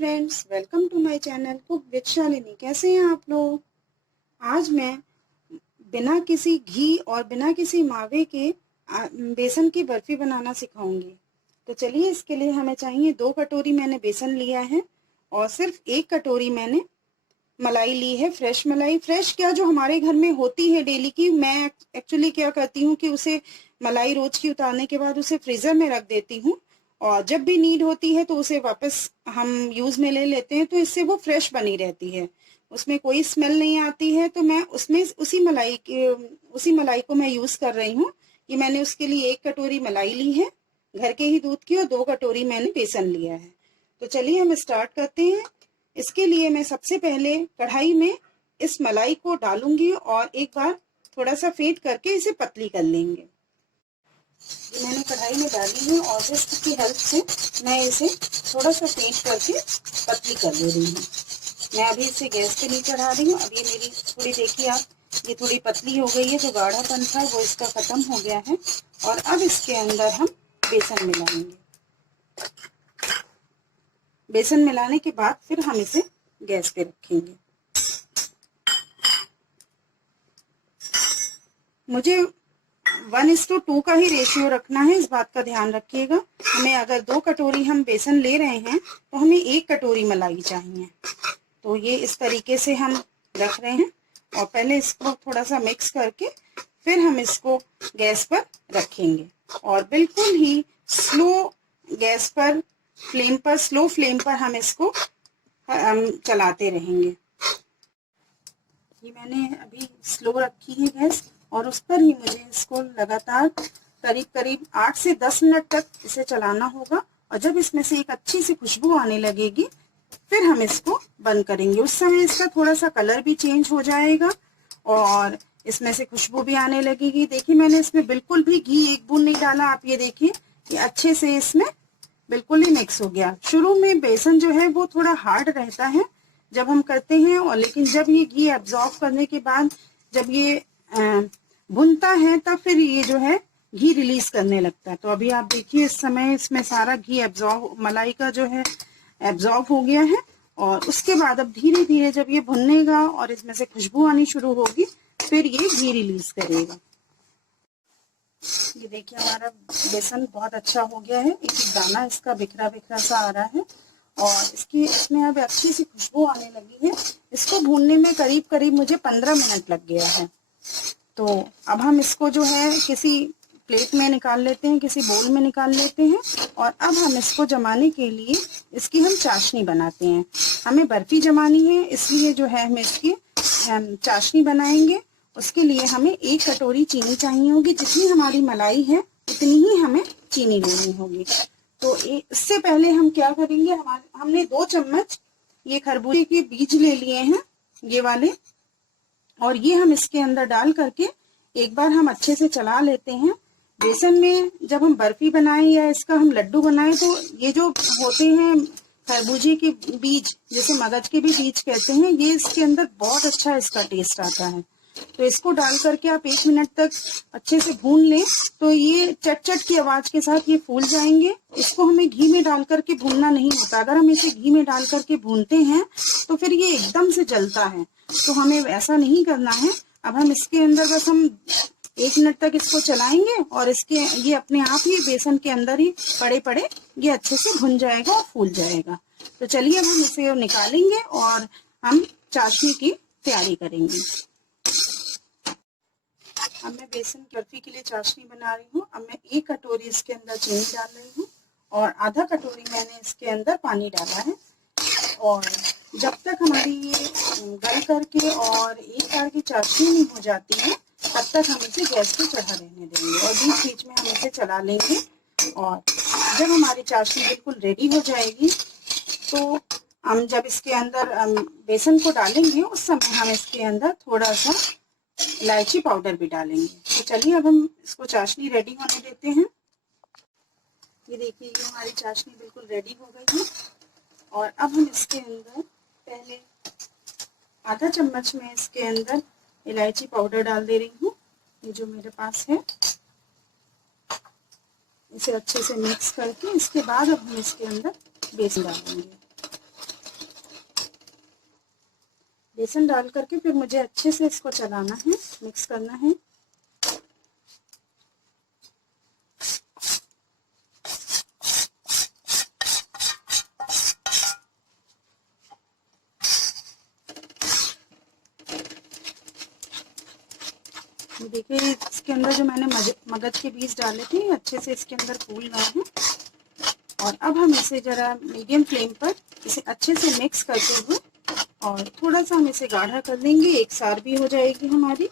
Friends, welcome to my channel cook with Shalini. कैसे हैं आप लोग। आज मैं बिना किसी घी और बिना किसी मावे के बेसन की बर्फी बनाना सिखाऊंगी। तो चलिए, इसके लिए हमें चाहिए 2 कटोरी मैंने बेसन लिया है और सिर्फ 1 कटोरी मैंने मलाई ली है। फ्रेश मलाई, फ्रेश क्या, जो हमारे घर में होती है डेली की। मैं एक्चुअली क्या करती हूँ कि उसे मलाई रोज की उतारने के बाद उसे फ्रीजर में रख देती हूँ और जब भी नीड होती है तो उसे वापस हम यूज में ले लेते हैं, तो इससे वो फ्रेश बनी रहती है, उसमें कोई स्मेल नहीं आती है। तो मैं उसमें उसी मलाई को मैं यूज कर रही हूँ। कि मैंने उसके लिए 1 कटोरी मलाई ली है घर के ही दूध की और 2 कटोरी मैंने बेसन लिया है। तो चलिए हम स्टार्ट करते हैं। इसके लिए मैं सबसे पहले कढ़ाई में इस मलाई को डालूंगी और एक बार थोड़ा सा फेंट करके इसे पतली कर लेंगे। मैंने कढ़ाई में डाली है और विस्क की हेल्प से मैं इसे थोड़ा सा फेंट करके पतली कर ले रही हूँ। मैं अभी इसे गैस पे नहीं चढ़ा रही हूँ। अब ये मेरी थोड़ी, देखिए आप, ये थोड़ी पतली हो गई है। जो गाढ़ापन था वो इसका खत्म हो गया है और अब इसके अंदर हम बेसन मिलाएंगे। बेसन मिलाने के बाद फिर हम इसे गैस पे रखेंगे। मुझे 1:2 का ही रेशियो रखना है, इस बात का ध्यान रखिएगा। हमें अगर 2 कटोरी हम बेसन ले रहे हैं तो हमें 1 कटोरी मलाई चाहिए। तो ये इस तरीके से हम रख रहे हैं और पहले इसको थोड़ा सा मिक्स करके फिर हम इसको गैस पर रखेंगे और बिल्कुल ही स्लो गैस पर, स्लो फ्लेम पर हम इसको चलाते रहेंगे। ये मैंने अभी स्लो रखी है गैस और उस पर ही मुझे इसको लगातार करीब करीब 8 से 10 मिनट तक इसे चलाना होगा। और जब इसमें से एक अच्छी सी खुशबू आने लगेगी फिर हम इसको बंद करेंगे। उस समय इसका थोड़ा सा कलर भी चेंज हो जाएगा और इसमें से खुशबू भी आने लगेगी। देखिए, मैंने इसमें बिल्कुल भी घी एक बूंद नहीं डाला। आप ये देखिए, ये अच्छे से इसमें बिल्कुल ही मिक्स हो गया। शुरू में बेसन जो है वो थोड़ा हार्ड रहता है जब हम करते हैं, और लेकिन जब ये घी एब्जॉर्ब करने के बाद जब ये भुनता है तब फिर ये जो है घी रिलीज करने लगता है। तो अभी आप देखिए, इस समय इसमें सारा घी एब्जॉर्ब, मलाई का जो है एब्जॉर्ब हो गया है। और उसके बाद अब धीरे धीरे जब ये भुनेगा और इसमें से खुशबू आनी शुरू होगी फिर ये घी रिलीज करेगा। ये देखिए, हमारा बेसन बहुत अच्छा हो गया है। एक दाना इसका बिखरा बिखरा सा आ रहा है और इसमें अब अच्छी सी खुशबू आने लगी है। इसको भूनने में करीब करीब मुझे 15 मिनट लग गया है। तो अब हम इसको जो है किसी प्लेट में निकाल लेते हैं, किसी बोल में निकाल लेते हैं और अब हम इसको जमाने के लिए इसकी हम चाशनी बनाते हैं। हमें बर्फी जमानी है, इसलिए जो है हम इसकी चाशनी बनाएंगे। उसके लिए हमें 1 कटोरी चीनी चाहिए होगी। जितनी हमारी मलाई है उतनी ही हमें चीनी लेनी होगी। तो इससे पहले हम क्या करेंगे, हमने 2 चम्मच ये खरबूजे के बीज ले लिए हैं, ये वाले, और ये हम इसके अंदर डाल करके एक बार हम अच्छे से चला लेते हैं। बेसन में जब हम बर्फी बनाएं या इसका हम लड्डू बनाएं तो ये जो होते हैं खरबूजे के बीज, जैसे मगज के भी बीज कहते हैं, ये इसके अंदर बहुत अच्छा इसका टेस्ट आता है। तो इसको डाल करके आप 1 मिनट तक अच्छे से भून लें तो ये चट चट की आवाज के साथ ये फूल जाएंगे। इसको हमें घी में डाल करके भूनना नहीं होता। अगर हम इसे घी में डाल करके भूनते हैं तो फिर ये एकदम से जलता है, तो हमें ऐसा नहीं करना है। अब हम इसके अंदर बस हम 1 मिनट तक इसको चलाएंगे और ये अपने आप ही बेसन के अंदर ही पड़े पड़े ये अच्छे से भुन जाएगा और फूल जाएगा। तो चलिए अब हम इसे निकालेंगे और हम चाशनी की तैयारी करेंगे। अब मैं बेसन की बर्फी के लिए चाशनी बना रही हूँ। अब मैं 1 कटोरी इसके अंदर चीनी डाल रही हूँ और आधा कटोरी मैंने इसके अंदर पानी डाला है। और जब तक हमारी ये गल करके और एक बार की चाशनी नहीं हो जाती है तब तक हम इसे गैस पे चढ़ा रहने देंगे और बीच बीच में हम इसे चला लेंगे। और जब हमारी चाशनी बिल्कुल रेडी हो जाएगी तो हम जब इसके अंदर बेसन को डालेंगे उस समय हम इसके अंदर थोड़ा सा इलायची पाउडर भी डालेंगे। तो चलिए अब हम इसको चाशनी रेडी होने देते हैं। ये देखिए, ये हमारी चाशनी बिल्कुल रेडी हो गई है और अब हम इसके अंदर पहले आधा चम्मच में इसके अंदर इलायची पाउडर डाल दे रही हूँ, ये जो मेरे पास है। इसे अच्छे से मिक्स करके इसके बाद अब हम इसके अंदर बेसन डालेंगे। बेसन डाल करके फिर मुझे अच्छे से इसको चलाना है, मिक्स करना है। देखिए इसके अंदर जो मैंने मगज के बीज डाले थे अच्छे से इसके अंदर फूल गए हैं। और अब हम इसे जरा मीडियम फ्लेम पर इसे अच्छे से मिक्स करते हुए और थोड़ा सा हम इसे गाढ़ा कर देंगे, एक सार भी हो जाएगी हमारी।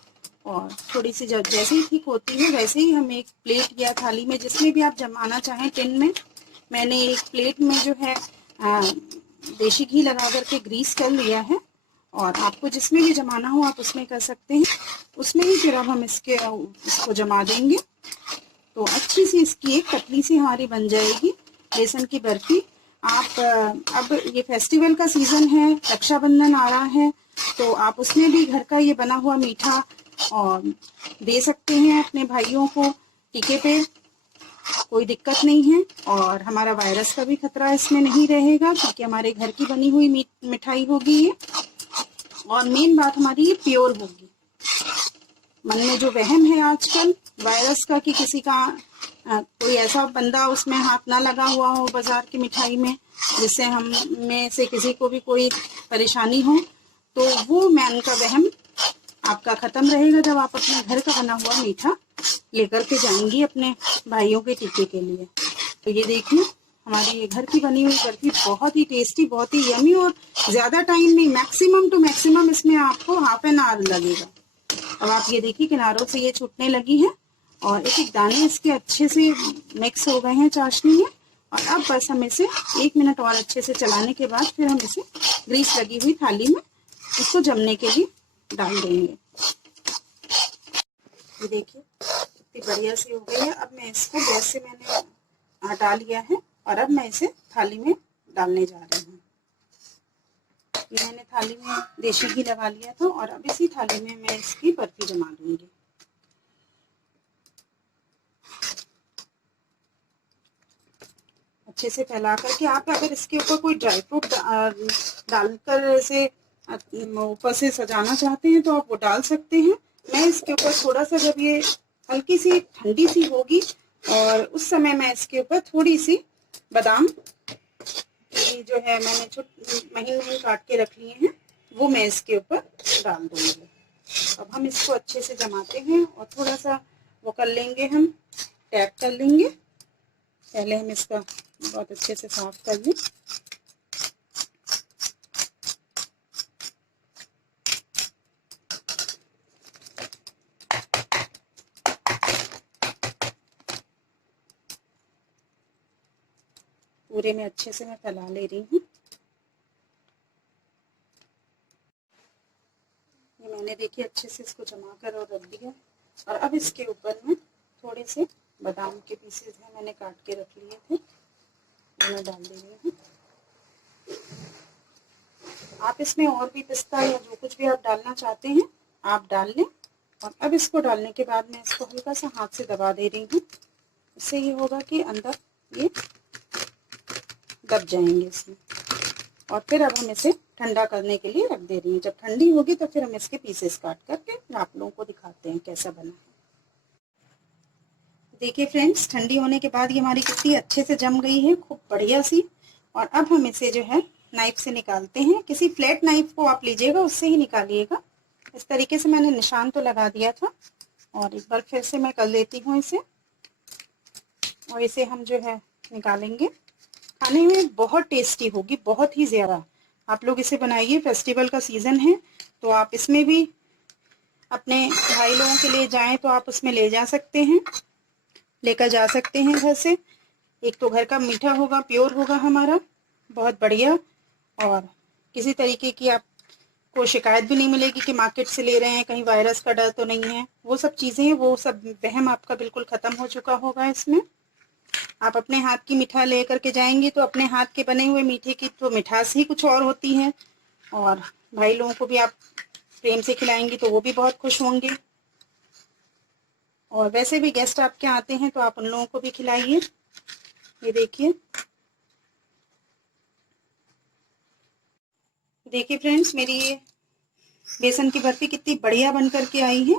और थोड़ी सी जैसे ही ठीक होती है वैसे ही हम एक प्लेट या थाली में, जिसमें भी आप जमाना चाहें, टिन में, मैंने एक प्लेट में जो है देसी घी लगा करके ग्रीस कर लिया है। और आपको जिसमें भी जमाना हो आप उसमें कर सकते हैं। उसमें ही फिर अब हम इसको जमा देंगे तो अच्छी सी इसकी एक पतली सी हमारी बन जाएगी बेसन की बर्फी। आप अब ये फेस्टिवल का सीज़न है, रक्षाबंधन आ रहा है, तो आप उसमें भी घर का ये बना हुआ मीठा और दे सकते हैं अपने भाइयों को टीके पे, कोई दिक्कत नहीं है। और हमारा वायरस का भी खतरा इसमें नहीं रहेगा क्योंकि हमारे घर की बनी हुई मिठाई होगी ये। और मेन बात हमारी ये प्योर होगी। मन में जो वहम है आजकल वायरस का कि किसी का कोई ऐसा बंदा उसमें हाथ ना लगा हुआ हो बाजार की मिठाई में जिससे हम में से किसी को भी कोई परेशानी हो, तो वो मन का वहम आपका ख़त्म रहेगा जब आप अपने घर का बना हुआ मीठा लेकर के जाएंगी अपने भाइयों के टीके के लिए। तो ये देखिए हमारी ये घर की बनी हुई बर्फी बहुत ही टेस्टी, बहुत ही यमी, और ज़्यादा टाइम नहीं, मैक्सिमम टू मैक्सिमम इसमें आपको हाफ एन आवर लगेगा। अब आप ये देखिए किनारों से ये छूटने लगी है और एक एक दाने इसके अच्छे से मिक्स हो गए हैं चाशनी में। और अब बस हम इसे 1 मिनट और अच्छे से चलाने के बाद फिर हम इसे ग्रीस लगी हुई थाली में इसको जमने के लिए डाल देंगे। ये देखिए कितनी बढ़िया सी हो गई है। अब मैं इसको गैस से मैंने हटा लिया है और अब मैं इसे थाली में डालने जा रही हूँ। ये मैंने थाली में देसी घी लगा लिया था और अब इसी थाली में मैं इसकी बर्फी जमा दूंगी। अच्छे से फैला करके आप अगर इसके ऊपर कोई ड्राई फ्रूट डालकर इसे ऊपर से सजाना चाहते हैं तो आप वो डाल सकते हैं। मैं इसके ऊपर थोड़ा सा, जब ये हल्की सी ठंडी सी होगी और उस समय मैं इसके ऊपर थोड़ी सी बादाम की जो है मैंने महीन महीन काट के रख लिए हैं वो मैं इसके ऊपर डाल दूंगी। अब हम इसको अच्छे से जमाते हैं और थोड़ा सा वो कर लेंगे, हम टैप कर लेंगे। पहले हम इसका बहुत अच्छे से साफ कर लें। पूरे में अच्छे से मैं फैला ले रही हूँ। ये मैंने देखिए अच्छे से इसको जमा कर और रख दिया। और अब इसके ऊपर में थोड़े से बादाम के पीसेस हैं मैंने काट के रख लिए थे, मैं डाल दे रही हूँ। आप इसमें और भी पिस्ता या जो कुछ भी आप डालना चाहते हैं आप डाल लें। और अब इसको डालने के बाद मैं इसको हल्का सा हाथ से दबा दे रही हूँ। इससे ये होगा कि अंदर ये दब जाएंगे इसमें। और फिर अब हम इसे ठंडा करने के लिए रख दे रही हूँ। जब ठंडी होगी तो फिर हम इसके पीसेस काट करके आप लोगों को दिखाते हैं कैसा बना है। देखिए फ्रेंड्स, ठंडी होने के बाद ये हमारी कितनी अच्छे से जम गई है, खूब बढ़िया सी। और अब हम इसे जो है नाइफ से निकालते हैं। किसी फ्लैट नाइफ को आप लीजिएगा, उससे ही निकालिएगा। इस तरीके से मैंने निशान तो लगा दिया था और एक बार फिर से मैं कर लेती हूँ इसे। और इसे हम जो है निकालेंगे। खाने में बहुत टेस्टी होगी, बहुत ही ज़्यादा। आप लोग इसे बनाइए, फेस्टिवल का सीज़न है तो आप इसमें भी अपने भाई लोगों के लिए जाएं तो आप उसमें ले जा सकते हैं, लेकर जा सकते हैं घर से। एक तो घर का मीठा होगा, प्योर होगा हमारा, बहुत बढ़िया। और किसी तरीके की आपको शिकायत भी नहीं मिलेगी कि मार्केट से ले रहे हैं, कहीं वायरस का डर तो नहीं है। वो सब चीज़ें, वो सब वहम आपका बिल्कुल ख़त्म हो चुका होगा इसमें। आप अपने हाथ की मिठाई ले करके जाएंगी तो अपने हाथ के बने हुए मीठे की तो मिठास ही कुछ और होती है। और भाई लोगों को भी आप प्रेम से खिलाएंगी तो वो भी बहुत खुश होंगे। और वैसे भी गेस्ट आपके आते हैं तो आप उन लोगों को भी खिलाइए। ये देखिए फ्रेंड्स, मेरी ये बेसन की बर्फी कितनी बढ़िया बन करके आई है।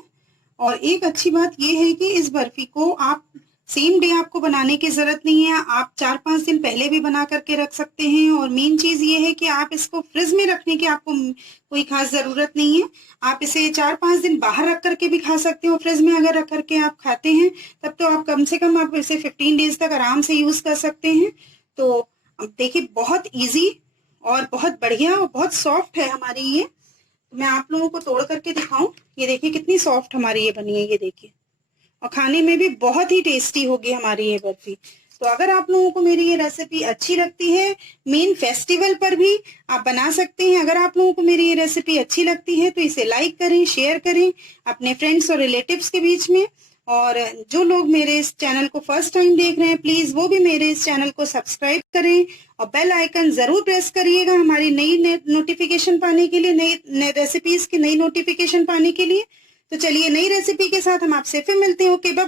और एक अच्छी बात ये है कि इस बर्फी को आप सेम डे आपको बनाने की जरूरत नहीं है, आप 4-5 दिन पहले भी बना करके रख सकते हैं। और मेन चीज ये है कि आप इसको फ्रिज में रखने की आपको कोई खास जरूरत नहीं है। आप इसे 4-5 दिन बाहर रख करके भी खा सकते हो। फ्रिज में अगर रख करके आप खाते हैं तब तो आप कम से कम आप इसे 15 डेज तक आराम से यूज कर सकते हैं। तो अब देखिए बहुत इजी और बहुत बढ़िया और बहुत सॉफ्ट है हमारी ये। मैं आप लोगों को तोड़ करके दिखाऊं, ये देखिए कितनी सॉफ्ट हमारी ये बनी है, ये देखिए। और खाने में भी बहुत ही टेस्टी होगी हमारी ये बर्फी। तो अगर आप लोगों को मेरी ये रेसिपी अच्छी लगती है, मेन फेस्टिवल पर भी आप बना सकते हैं। अगर आप लोगों को मेरी ये रेसिपी अच्छी लगती है तो इसे लाइक करें, शेयर करें अपने फ्रेंड्स और रिलेटिव्स के बीच में। और जो लोग मेरे इस चैनल को फर्स्ट टाइम देख रहे हैं, प्लीज वो भी मेरे इस चैनल को सब्सक्राइब करें और बेल आइकन जरूर प्रेस करिएगा हमारी नई नोटिफिकेशन पाने के लिए, नई रेसिपीज की नई नोटिफिकेशन पाने के लिए। तो चलिए नई रेसिपी के साथ हम आपसे फिर मिलते हैं। Okay, bye bye.